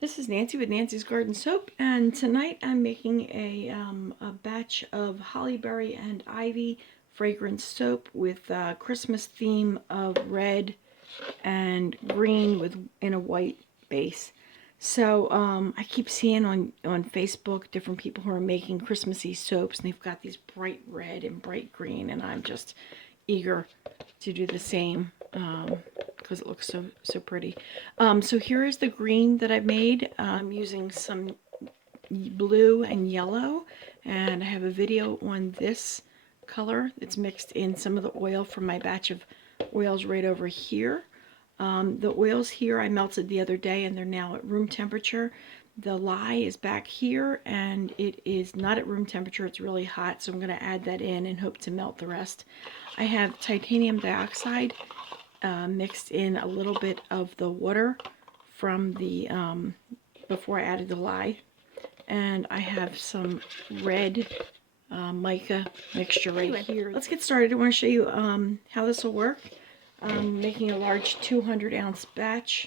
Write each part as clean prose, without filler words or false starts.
This is Nancy with Nancy's Garden Soap, and tonight I'm making a batch of Hollyberry and Ivy fragrance soap with Christmas theme of red and green with in a white base. So I keep seeing on Facebook different people who are making Christmassy soaps, and they've got these bright red and bright green, and I'm just eager to do the same because it looks so pretty. So here is the green that I made. I'm using some blue and yellow, and I have a video on this color. It's mixed in some of the oil from my batch of oils right over here. The oils here I melted the other day, and they're now at room temperature. The lye is back here, and it is not at room temperature. It's really hot, so I'm going to add that in and hope to melt the rest. I have titanium dioxide mixed in a little bit of the water from the before I added the lye, and I have some red mica mixture right here. Let's get started. I want to show you how this will work. I'm making a large 200-ounce batch,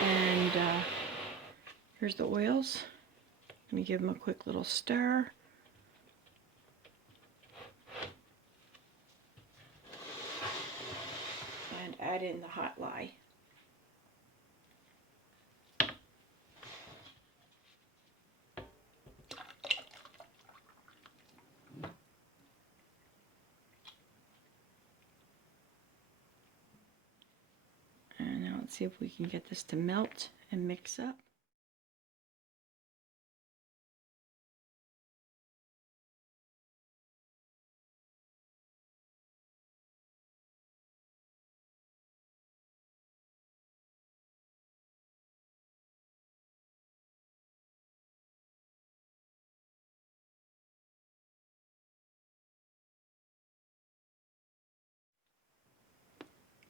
and here's the oils. Let me give them a quick little stir. And add in the hot lye. And now let's see if we can get this to melt and mix up.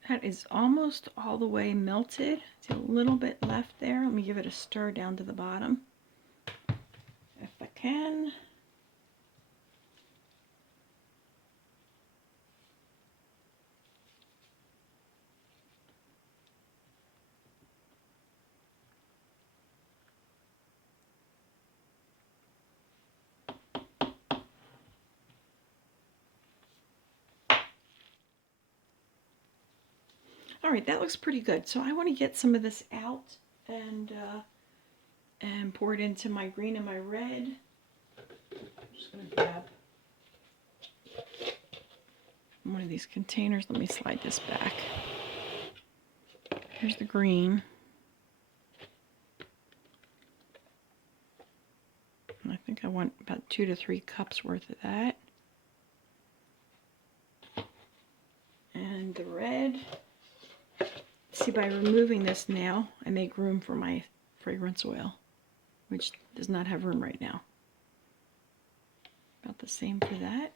That is almost all the way melted. It's a little bit left there. Let me give it a stir down to the bottom, if I can. All right, that looks pretty good. So I want to get some of this out and pour it into my green and my red. I'm just going to grab one of these containers. Let me slide this back. Here's the green. And I think I want about 2 to 3 cups worth of that. And the red. See, by removing this now, I make room for my fragrance oil, which does not have room right now. About the same for that.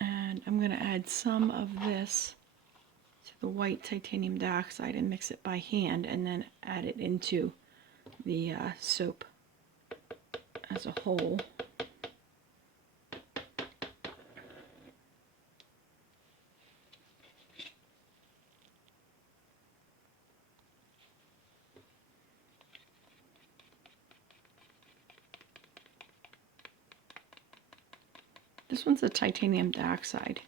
And I'm going to add some of this to the white titanium dioxide and mix it by hand, and then add it into the soap as a whole. This one's a titanium dioxide.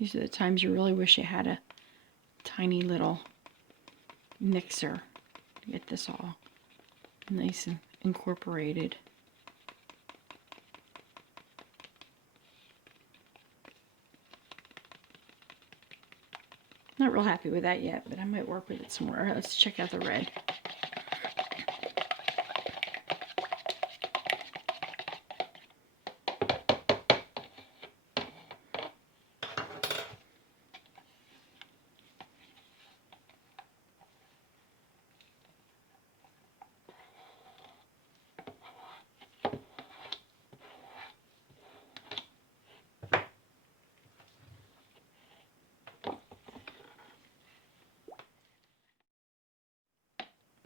These are the times you really wish you had a tiny little mixer to get this all nice and incorporated. Not real happy with that yet, but I might work with it some more. All right, let's check out the red.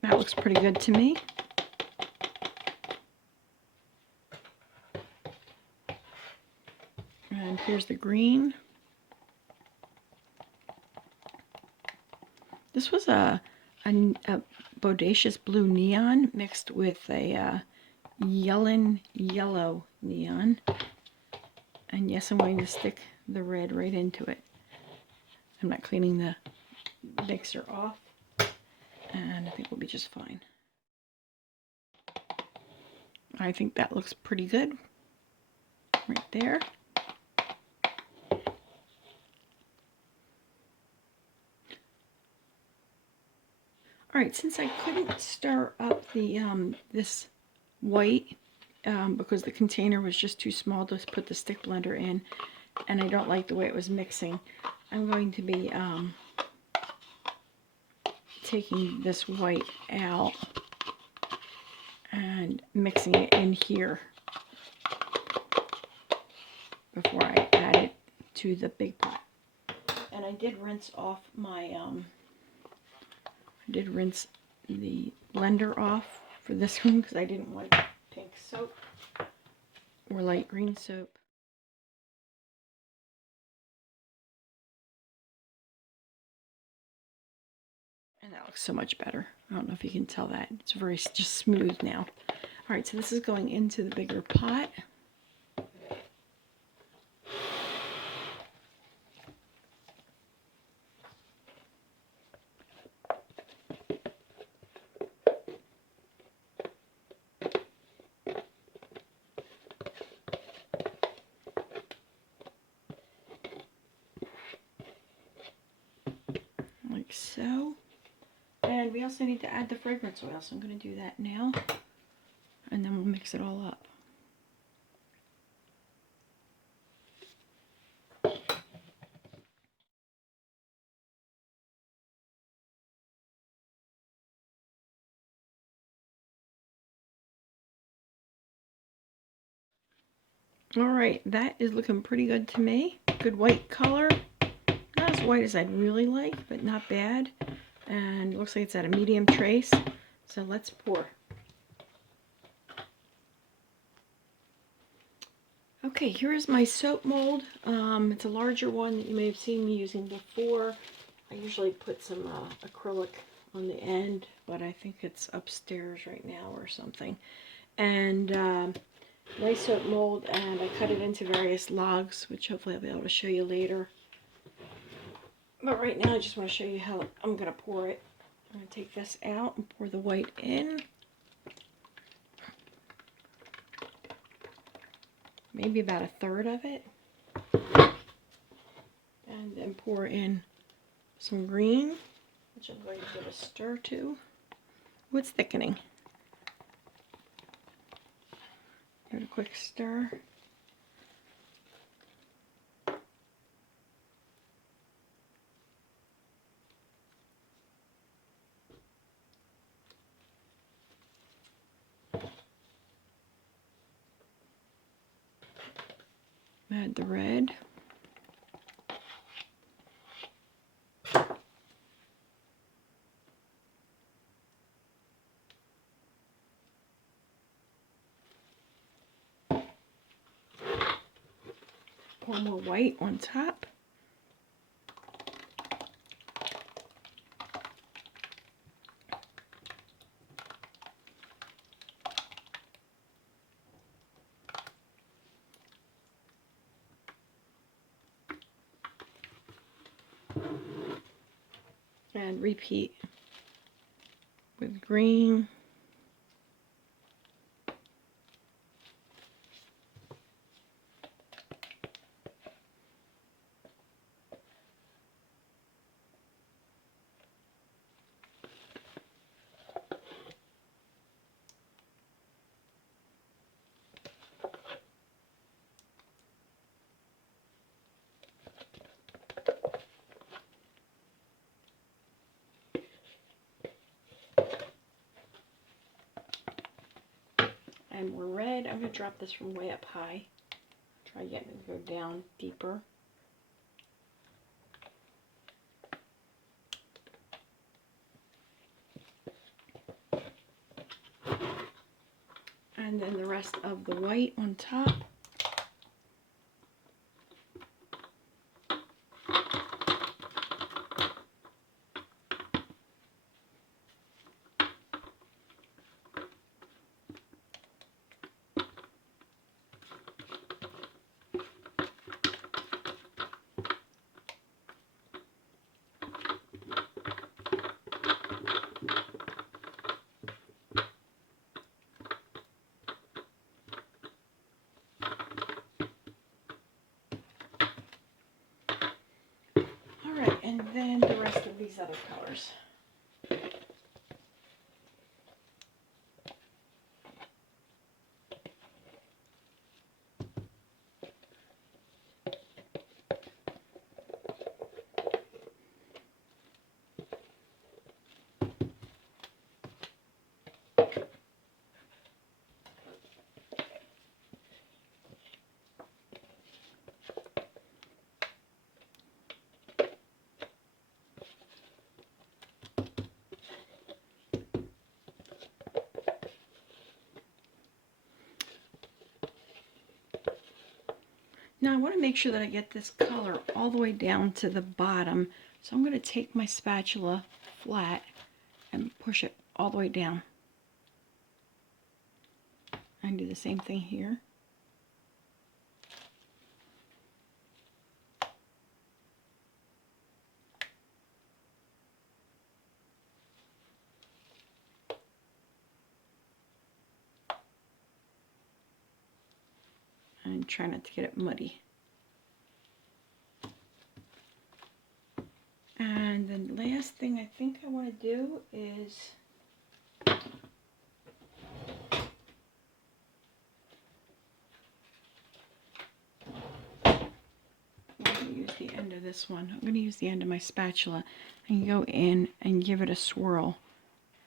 That looks pretty good to me. And here's the green. This was a a bodacious blue neon mixed with a yellow neon. And yes, I'm going to stick the red right into it. I'm not cleaning the mixer off, and I think we'll be just fine. I think that looks pretty good right there. All right, since I couldn't stir up the this white because the container was just too small to put the stick blender in, and I don't like the way it was mixing, I'm going to be taking this white out and mixing it in here before I add it to the big pot. And I did rinse off my I did rinse the blender off for this one because I didn't want pink soap or light green soap. And that looks so much better. I don't know if you can tell that. It's very just smooth now. All right, so this is going into the bigger pot. Like so. And we also need to add the fragrance oil, so I'm going to do that now. And then we'll mix it all up. Alright, that is looking pretty good to me. Good white color. Not as white as I'd really like, but not bad. And it looks like it's at a medium trace. So let's pour. Okay, here is my soap mold. It's a larger one that you may have seen me using before. I usually put some acrylic on the end, but I think it's upstairs right now or something. And nice soap mold, and I cut it into various logs, which hopefully I'll be able to show you later. But right now I just want to show you how I'm going to pour it. I'm going to take this out and pour the white in. Maybe about a third of it. And then pour in some green, which I'm going to give a stir to. Oh, it's thickening. Give it a quick stir. Add the red. Pour more white on top. And repeat with green. And we're red. I'm going to drop this from way up high. Try getting it to go down deeper. And then the rest of the white on top. these other colors. Now I want to make sure that I get this color all the way down to the bottom. So I'm going to take my spatula flat and push it all the way down. And do the same thing here. And try not to get it muddy. And the last thing I think I want to do is use the end of this one. I'm going to use the end of my spatula and go in and give it a swirl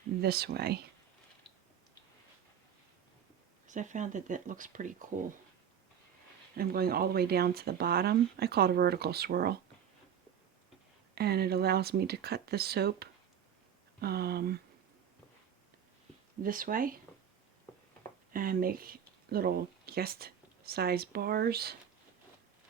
this way. Because I found that that looks pretty cool. I'm going all the way down to the bottom. I call it a vertical swirl. And it allows me to cut the soap this way and make little guest size bars.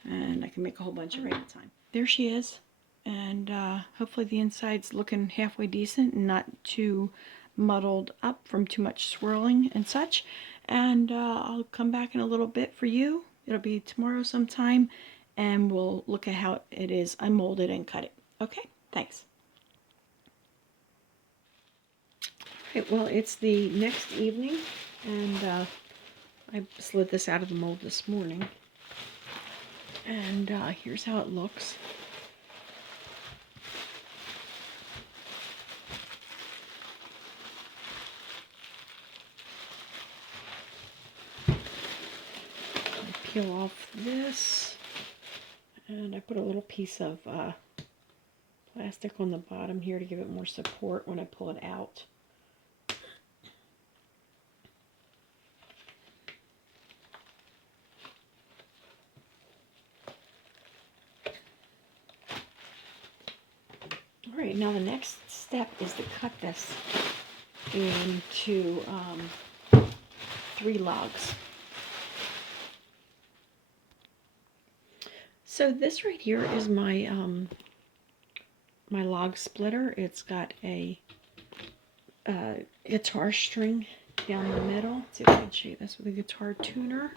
And I can make a whole bunch of it at a time. There she is. And hopefully the inside's looking halfway decent and not too muddled up from too much swirling and such. And I'll come back in a little bit for you. It'll be tomorrow sometime, and we'll look at how it is unmolded and cut it. Okay, thanks. Okay, well, it's the next evening, and I slid this out of the mold this morning. And here's how it looks. Peel off this, and I put a little piece of plastic on the bottom here to give it more support when I pull it out. Alright, now the next step is to cut this into 3 logs. So this right here is my my log splitter. It's got a guitar string down the middle. Let's see if I can show you this with a guitar tuner.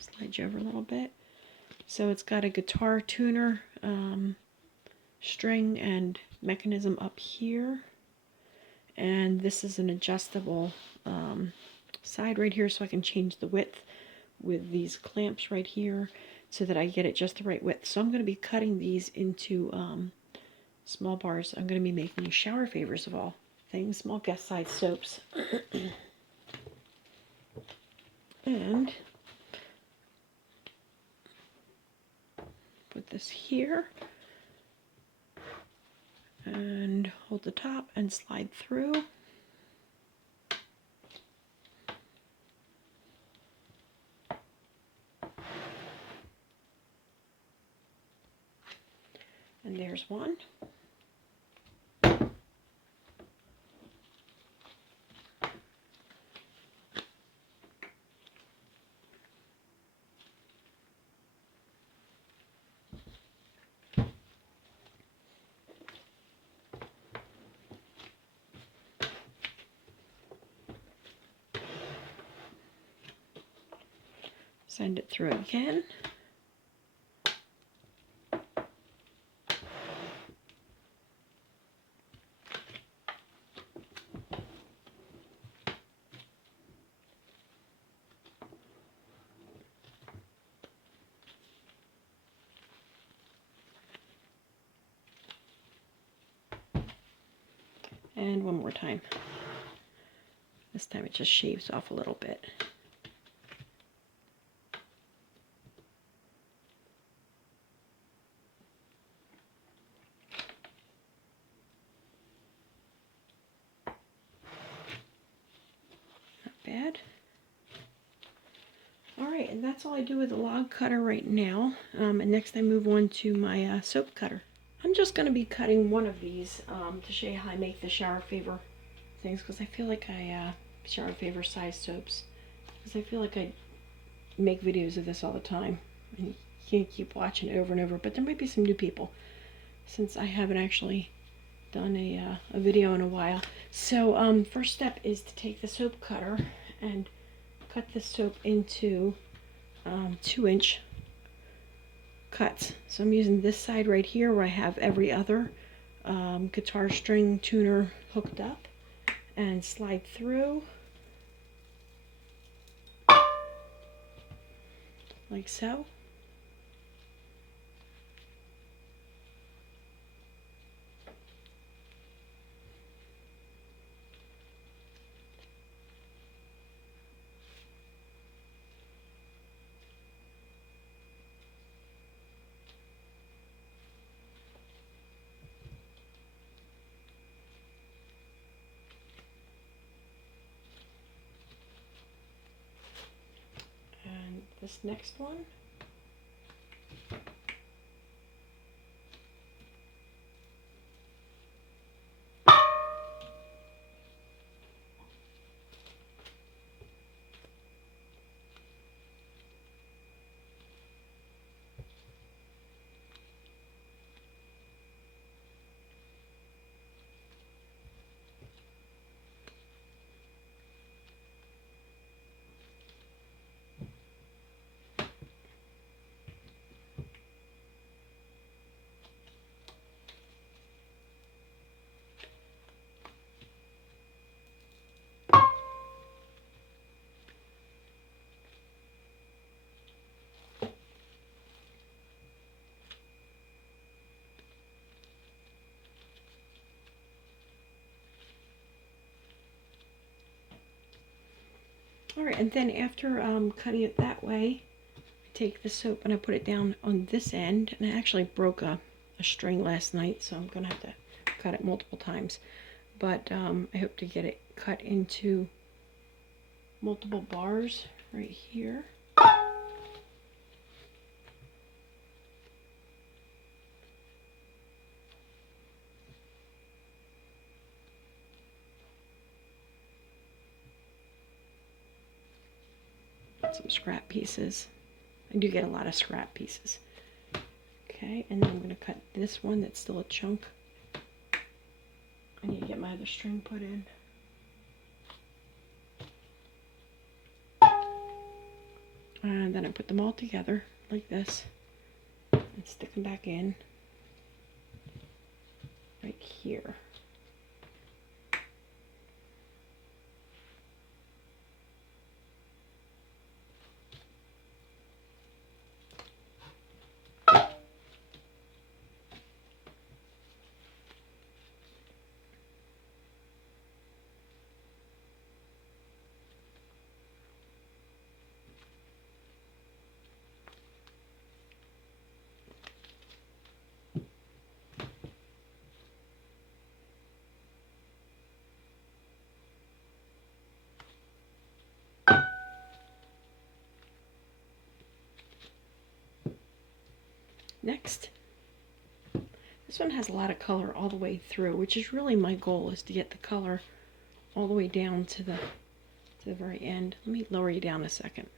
Slide you over a little bit. So it's got a guitar tuner string and mechanism up here. And this is an adjustable side right here, so I can change the width with these clamps right here, so that I get it just the right width. So I'm going to be cutting these into small bars. I'm going to be making shower favors of all things, small guest size soaps. And put this here and hold the top and slide through. And there's one. Send it through again. And one more time. This time it just shaves off a little bit. Not bad. Alright, and that's all I do with the log cutter right now. And next I move on to my soap cutter. I'm just going to be cutting one of these to show you how I make the shower favor things, because I feel like I shower favor size soaps, because I feel like I make videos of this all the time and you can't keep watching it over and over. But there might be some new people since I haven't actually done a video in a while. So first step is to take the soap cutter and cut the soap into 2-inch cuts. So I'm using this side right here where I have every other guitar string tuner hooked up, and slide through like so. And this next one. Alright, and then after cutting it that way, I take the soap and I put it down on this end. And I actually broke a string last night, so I'm going to have to cut it multiple times. But I hope to get it cut into multiple bars right here. Some scrap pieces. I do get a lot of scrap pieces. Okay, and then I'm going to cut this one that's still a chunk. I need to get my other string put in. And then I put them all together like this and stick them back in right here. Next, this one has a lot of color all the way through, which is really my goal, is to get the color all the way down to the very end. Let me lower you down a second.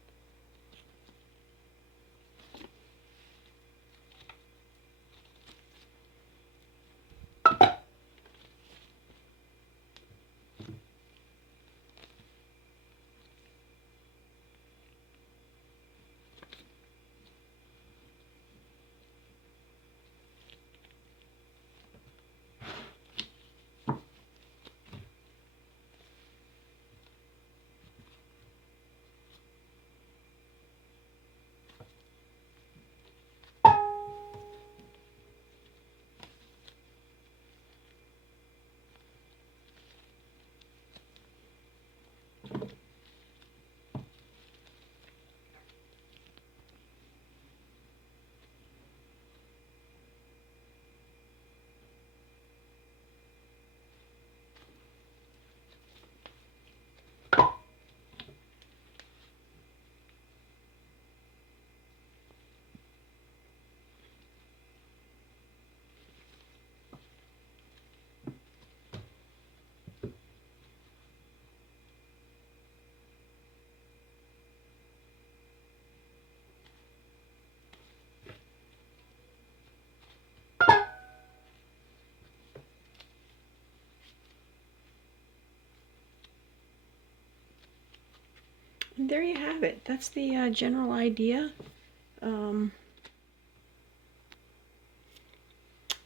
And there you have it. That's the general idea.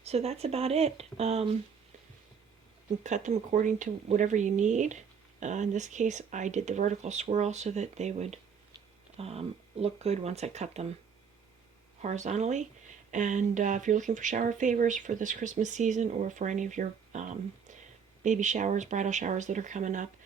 So that's about it. You cut them according to whatever you need. In this case, I did the vertical swirl so that they would look good once I cut them horizontally. And if you're looking for shower favors for this Christmas season, or for any of your baby showers, bridal showers that are coming up,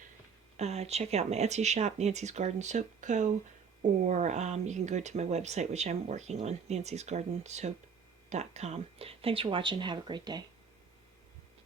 check out my Etsy shop, Nancy's Garden Soap Co., or you can go to my website, which I'm working on, nancysgardensoap.com. Thanks for watching. Have a great day.